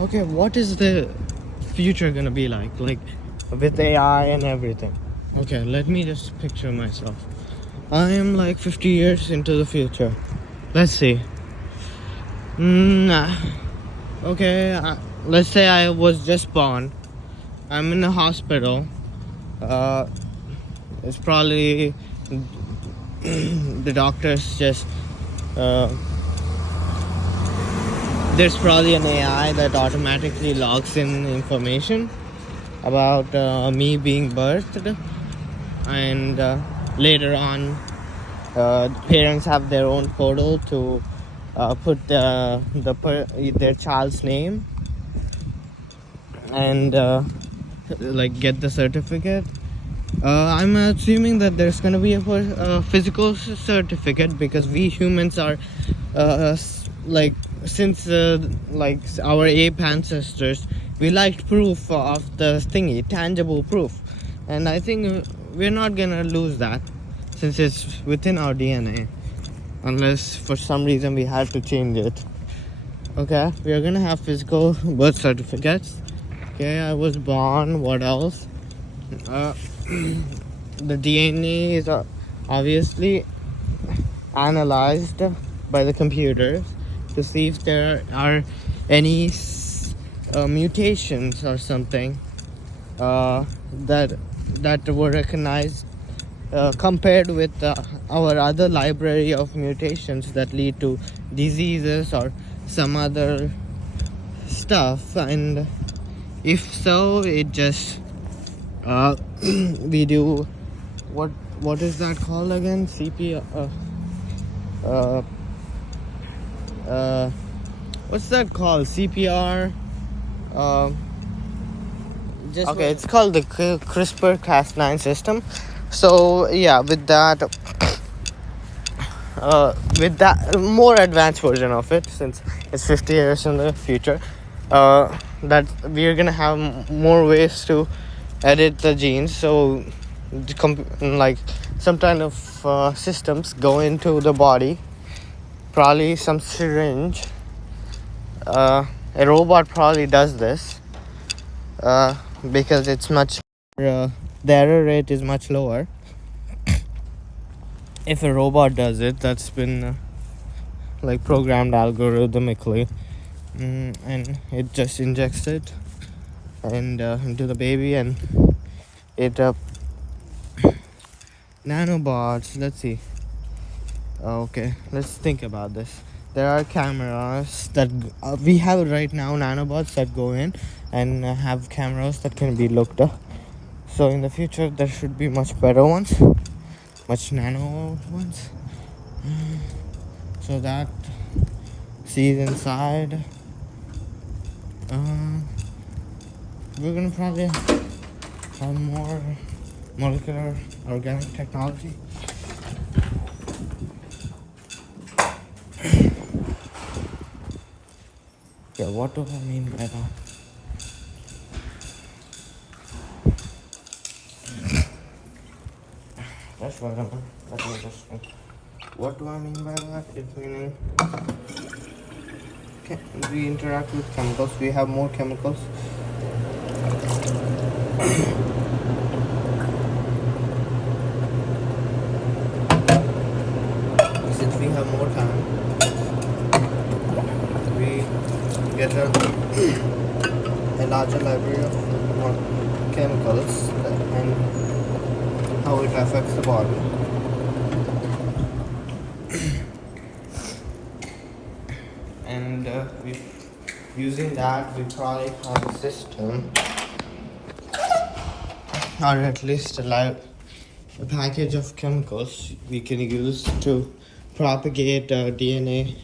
Okay, what is the future gonna be like with AI and everything? Okay, let me just picture myself. I am like 50 years into the future. Let's see. Okay, let's say I was just born. I'm in a hospital. It's probably the doctors just there's probably an AI that automatically logs in information about me being birthed, and later on, parents have their own portal to put their child's name and like get the certificate. I'm assuming that there's gonna be a physical certificate because we humans are like since like our ape ancestors, we liked proof of the thingy, tangible proof, and I think we're not gonna lose that since it's within our DNA, unless for some reason we had to change it. Okay, we are gonna have physical birth certificates. Okay, I was born. What else? The DNA is obviously analyzed by the computers to see if there are any mutations or something that were recognized compared with our other library of mutations that lead to diseases or some other stuff. And if so, it just we do what is that called again? CPR. What's that called? CPR. Okay, it's called the CRISPR-Cas9 system. So yeah, with that more advanced version of it, since it's 50 years in the future, that we're gonna have more ways to edit the genes. So like some kind of systems go into the body, probably some syringe. A robot probably does this because it's much the error rate is much lower. If a robot does it, that's been like programmed algorithmically, and it just injects it and into the baby, and it nanobots. Let's see. Okay, let's think about this. There are cameras that we have right now, nanobots that go in and have cameras that can be looked up. So in the future there should be much better ones, much nano ones, so that sees inside. We're gonna probably have more molecular organic technology. Yeah, what do I mean by that? That's what I mean. That's interesting. What do I mean by that? It's meaning we interact with chemicals. We have more chemicals. Since we have more time, we get a larger library of chemicals and how it affects the body. And using that, we probably have a system, or at least a package of chemicals we can use to propagate DNA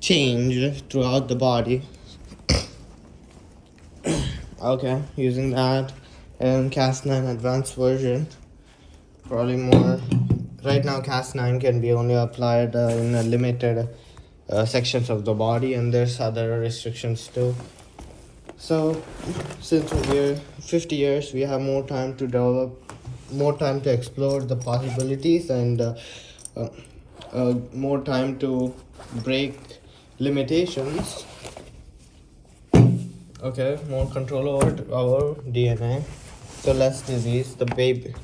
change throughout the body. Okay, using that and Cas9 advanced version, probably more. Right now Cas9 can be only applied in a limited sections of the body, and there's other restrictions too. So since we're 50 years, we have more time to develop, more time to explore the possibilities, and more time to break limitations. Okay, more control over our DNA. So less disease. The baby,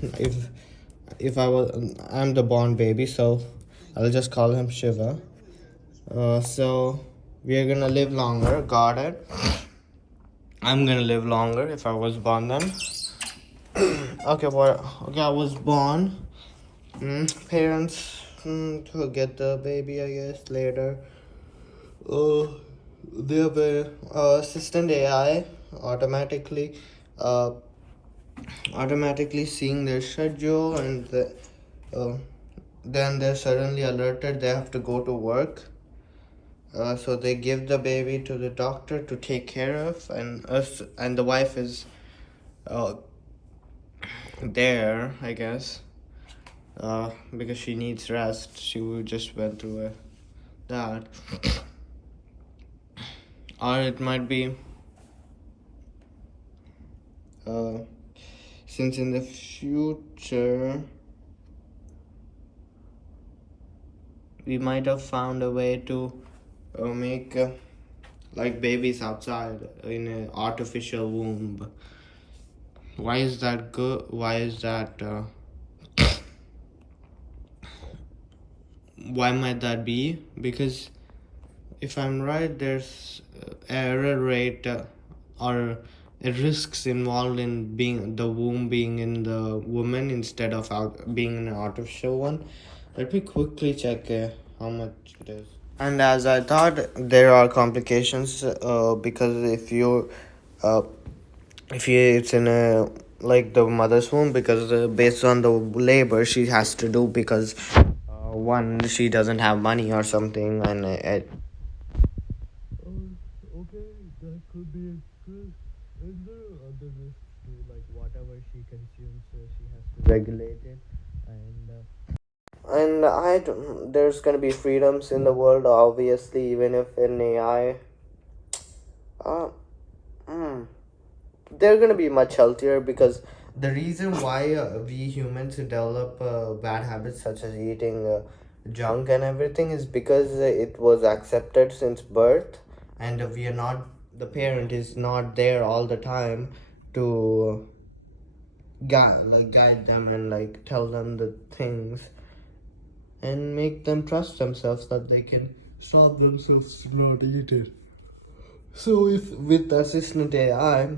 if I'm the born baby, so I'll just call him Shiva. So we are gonna live longer. Got it. I'm gonna live longer if I was born then. Okay, what? Okay, I was born. Parents to get the baby, I guess later. Uh, they have a assistant AI automatically, uh, automatically seeing their schedule, and uh, then they're suddenly alerted they have to go to work. So they give the baby to the doctor to take care of, and us and the wife is uh, there, I guess, because she needs rest. She just went through that, or it might be uh, since in the future we might have found a way to make like babies outside in an artificial womb. Why is that good? Why is that? Why might that be? Because if I'm right, there's error rate or risks involved in being the womb being in the woman instead of being an artificial one. Let me quickly check how much it is. And as I thought, there are complications because uh, if you it's in a like the mother's womb, because based on the labor she has to do, because one, she doesn't have money or something, and okay, that could be good. And there are other risks too, like whatever she consumes, she has to regulate it, and there's gonna be freedoms in the world, obviously, even if in AI, uh, mm, they're gonna be much healthier, because the reason why we humans develop bad habits such as eating junk and everything is because it was accepted since birth, and we are not, the parent is not there all the time to guide them and like tell them the things and make them trust themselves that they can stop themselves to not eat it. So if with assistant AI,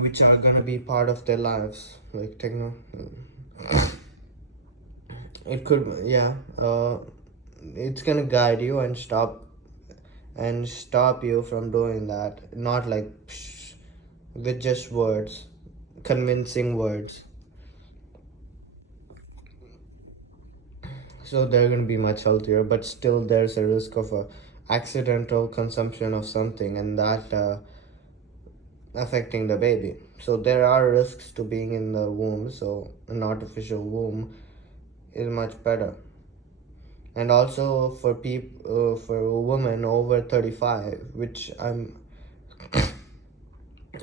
which are gonna be part of their lives, like techno, it could, yeah, it's gonna guide you and stop you from doing that, not like with just words, convincing words. So they're going to be much healthier, but still there's a risk of a accidental consumption of something, and that affecting the baby. So there are risks to being in the womb, so an artificial womb is much better. And also for for a woman over 35, which I'm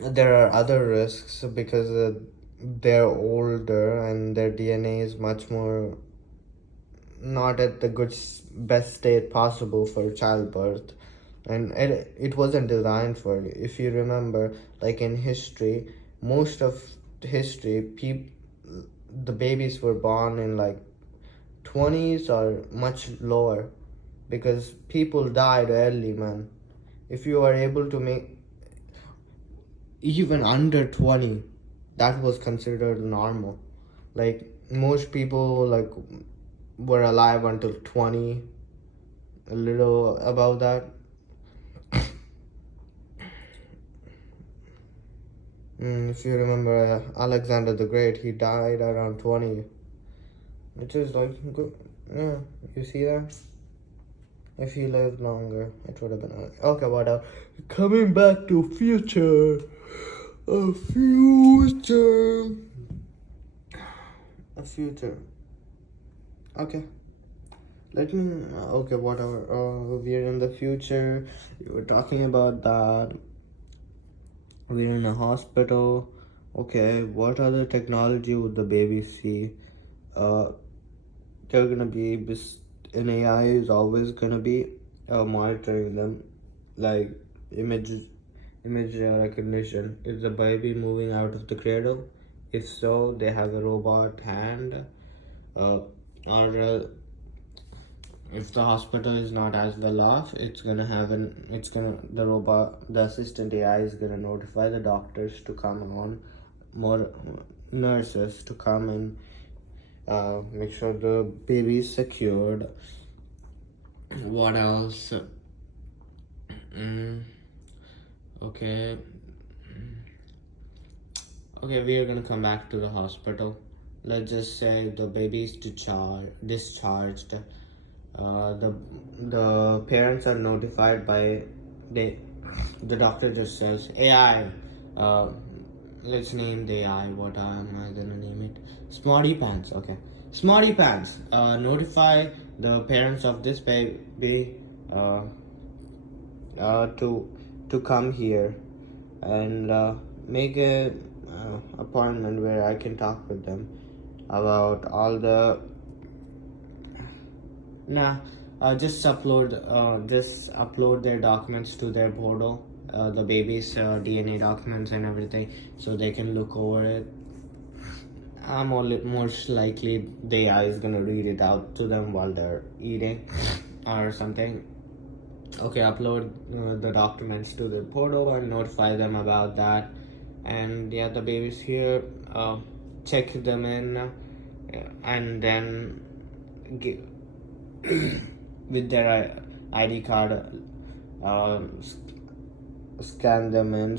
there are other risks because they're older and their DNA is much more not at the best state possible for childbirth, and it wasn't designed for it. If you remember, like in history, most of history, the babies were born in like 20s or much lower, because people died early, man. If you are able to make even under 20, that was considered normal. Like most people like were alive until 20, a little above that. If you remember Alexander the Great, he died around 20, which is like good. Yeah, you see that? If he lived longer, it would have been okay. Whatever. Coming back to future, a future, a future. Okay. Let me. Okay, whatever. We're in the future. You were talking about that. We're in a hospital. Okay, what other technology would the baby see? Uh, they're gonna be an AI is always gonna be monitoring them, like images, image recognition. Is the baby moving out of the cradle? If so, they have a robot hand. Or if the hospital is not as well off, the robot, the assistant AI is gonna notify the doctors to come on, more nurses to come and make sure the baby is secured. What else? Okay. Okay, we are gonna come back to the hospital. Let's just say the baby is discharged. The parents are notified by the doctor just says AI. Let's name the AI. What am I gonna name it? Smarty Pants. Okay, Smarty Pants. Notify the parents of this baby to come here and make a appointment where I can talk with them about all the just upload their documents to their portal, the baby's DNA documents and everything, so they can look over it. Most likely the AI is gonna read it out to them while they're eating or something. Okay, upload the documents to the portal and notify them about that. And yeah, the baby's here. Check them in, and then give with their ID card, scan them in,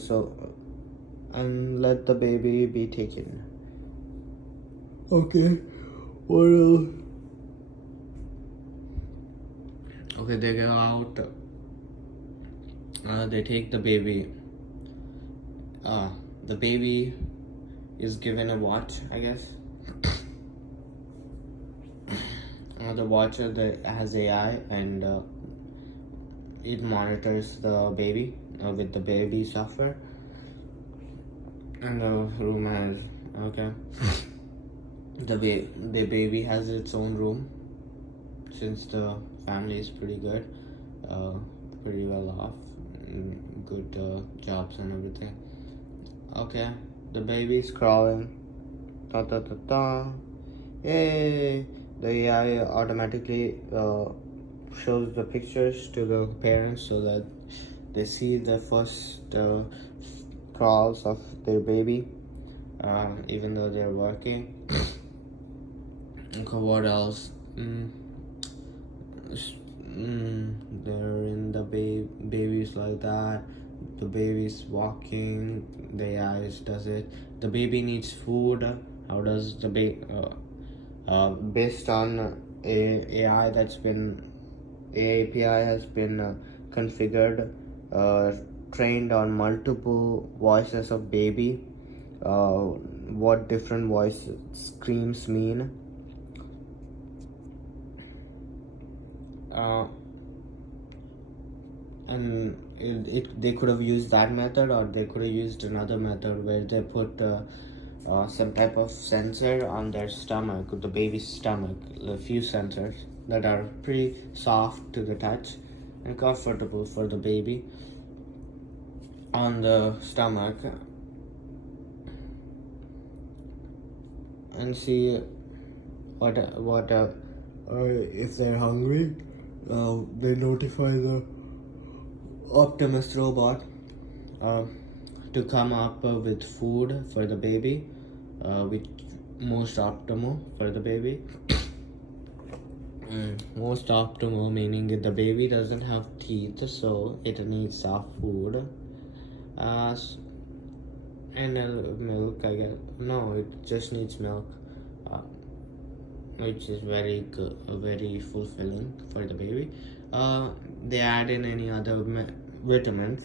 and let the baby be taken. Okay, what else? Okay, they go out. They take the baby. The baby is given a watch, I guess. The watch that has AI, and it monitors the baby with the baby software. And the room has the baby has its own room, since the family is pretty good, pretty well off, good jobs and everything. Okay, the baby is crawling. Ta ta ta ta. Yay! The AI automatically shows the pictures to the parents so that they see the first crawls of their baby, even though they're working. Okay, what else? They're in the babies like that. The baby's walking. The AI does it. The baby needs food. How does the baby? Based on AI API has been configured, trained on multiple voices of baby, what different voice screams mean. And they could have used that method, or they could have used another method where they put some type of sensor on their stomach, the baby's stomach, a few sensors that are pretty soft to the touch and comfortable for the baby on the stomach, and see what if they're hungry. They notify the Optimus robot to come up with food for the baby, with most optimal for the baby. Most optimal meaning that the baby doesn't have teeth, so it needs soft food. And milk, I guess. No, it just needs milk, which is very good, very fulfilling for the baby. They add in any other vitamins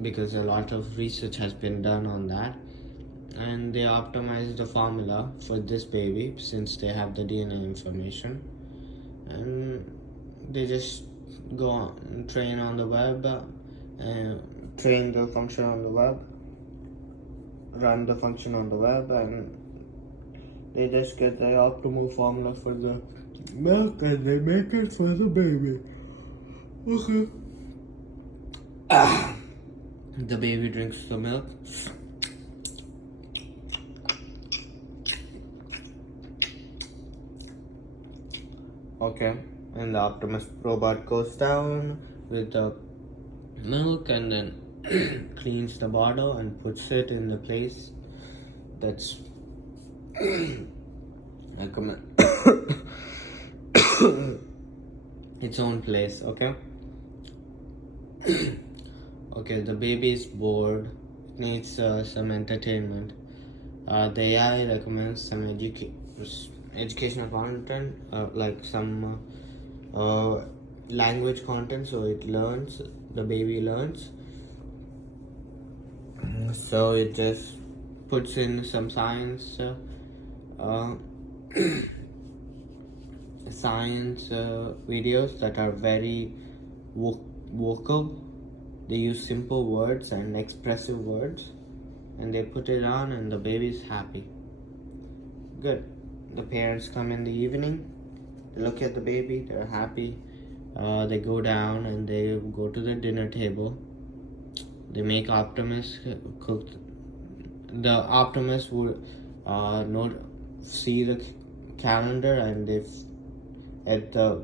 because a lot of research has been done on that, and they optimize the formula for this baby since they have the DNA information, and they just go on, train on the web, train the function on the web, run the function on the web, and they just get the optimal formula for the milk, and they make it for the baby. Okay. The baby drinks the milk. Okay, and the Optimus robot goes down with the milk and then cleans the bottle and puts it in the place that's its own place. Okay. Okay, the baby is bored. It needs some entertainment. The AI recommends some educational content, like some language content, so it learns. The baby learns. So it just puts in some science, uh, science videos that are very vocal. They use simple words and expressive words, and they put it on, and the baby's happy. Good. The parents come in the evening, they look at the baby, they're happy. They go down and they go to the dinner table. They make Optimus cook. The Optimus would not see the calendar, and they at the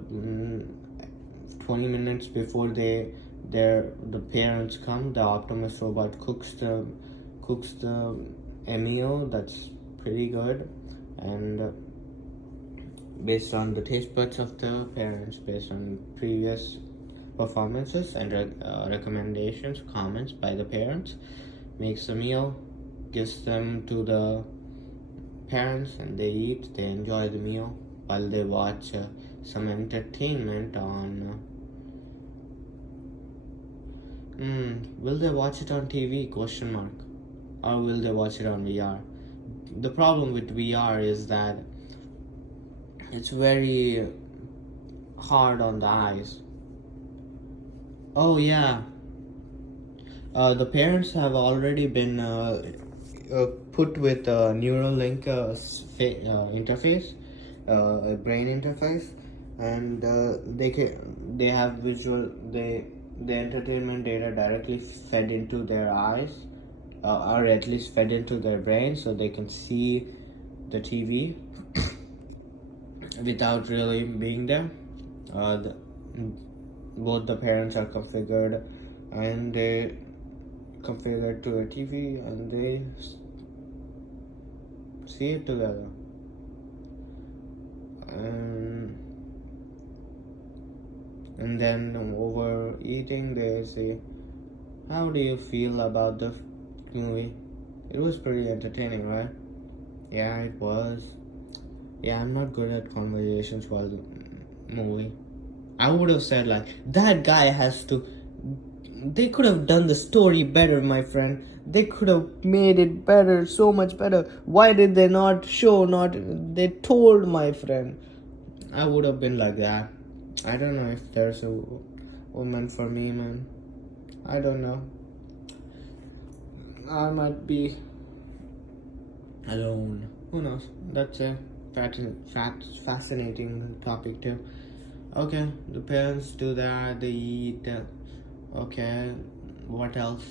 20 minutes before the parents come, the Optimus robot cooks the a meal that's pretty good, and based on the taste buds of the parents, based on previous performances and recommendations, comments by the parents, makes a meal, gives them to the parents, and they eat, they enjoy the meal while they watch some entertainment on will they watch it on TV, question mark, or will they watch it on VR? The problem with VR is that it's very hard on the eyes. Oh yeah, the parents have already been put with a Neuralink interface, a brain interface, and they have the entertainment data directly fed into their eyes, or at least fed into their brain, so they can see the TV without really being there. Both the parents are configured, and they configured to a TV, and they see it together. And then over eating, they say, "How do you feel about the movie? It was pretty entertaining, right?" "Yeah, it was." "Yeah, I'm not good at conversations while the movie." I would have said like, "That guy has to. They could have done the story better, my friend. They could have made it better, so much better. Why did they not show? They told, my friend." I would have been like that. I don't know if there's a woman for me, man. I don't know. I might be alone. Who knows? That's a fascinating topic too. Okay, the parents do that. They eat. Okay, what else?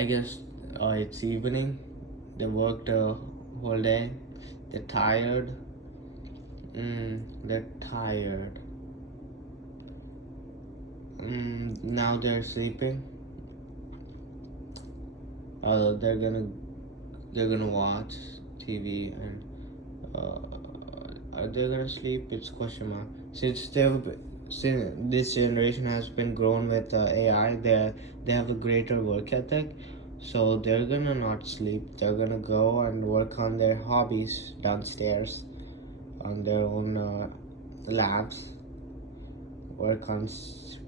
I guess it's evening. They worked a whole day. They're tired. They're tired. Now they're sleeping. They're gonna watch TV, and are they gonna sleep? It's question mark. Since this generation has been grown with AI, they have a greater work ethic, so they're gonna not sleep. They're gonna go and work on their hobbies downstairs, on their own labs, work on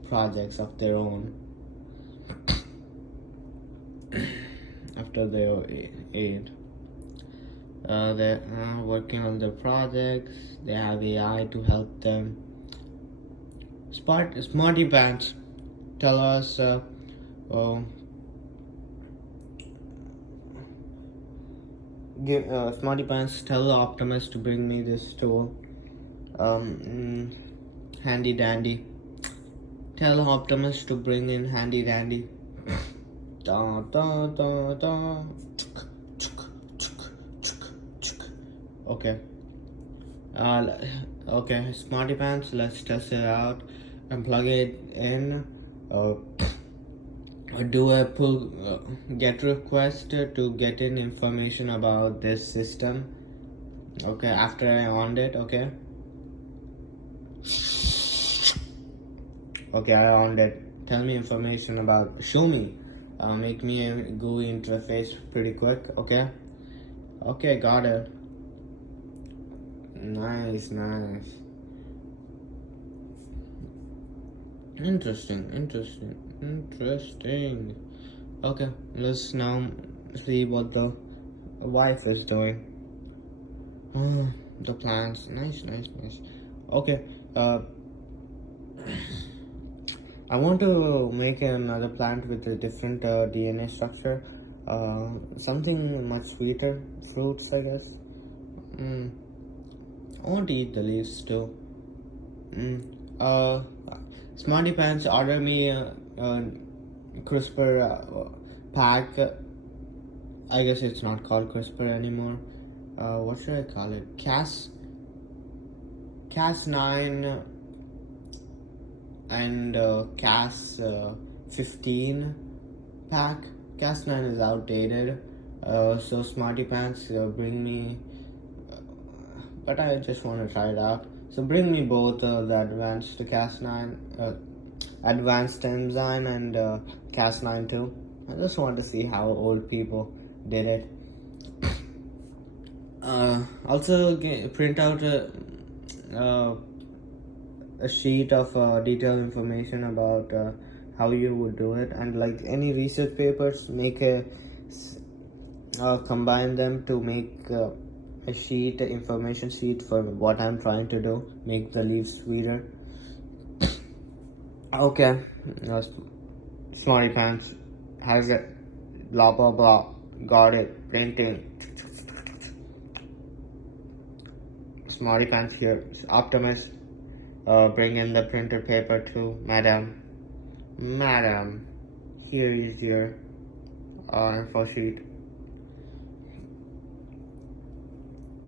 projects of their own after they ate. They're working on their projects. They have AI to help them. Smarty Pants tell us Smarty Pants tell Optimus to bring me this tool. Handy dandy. Tell Optimus to bring in handy dandy. Da da da da. Okay. Okay, Smarty Pants, let's test it out and plug it in. Uh, do a pull get request to get in information about this system. Okay, after I on it, okay. Okay, I on it. Tell me information about, show me. Make me a GUI interface pretty quick, okay? Okay, got it. Nice. Interesting. Okay, let's now see what the wife is doing. The plants, nice. Okay, I want to make another plant with a different DNA structure. Something much sweeter, fruits, I guess. I want to eat the leaves too. Smarty Pants, order me a CRISPR pack. I guess it's not called CRISPR anymore. What should I call it? Cas9 and Cas15 pack. Cas9 is outdated. So Smarty Pants, bring me. But I just want to try it out. So bring me both the advanced Cas9, advanced enzyme, and Cas9 too. I just want to see how old people did it. Also print out a sheet of detailed information about how you would do it, and like any research papers, make a combine them to make a information sheet for what I'm trying to do, make the leaves sweeter. Okay, Smarty Pants has it, blah blah blah, got it, printing. Smarty Pants here, Optimus, bring in the printer paper too, madam, here is your info sheet.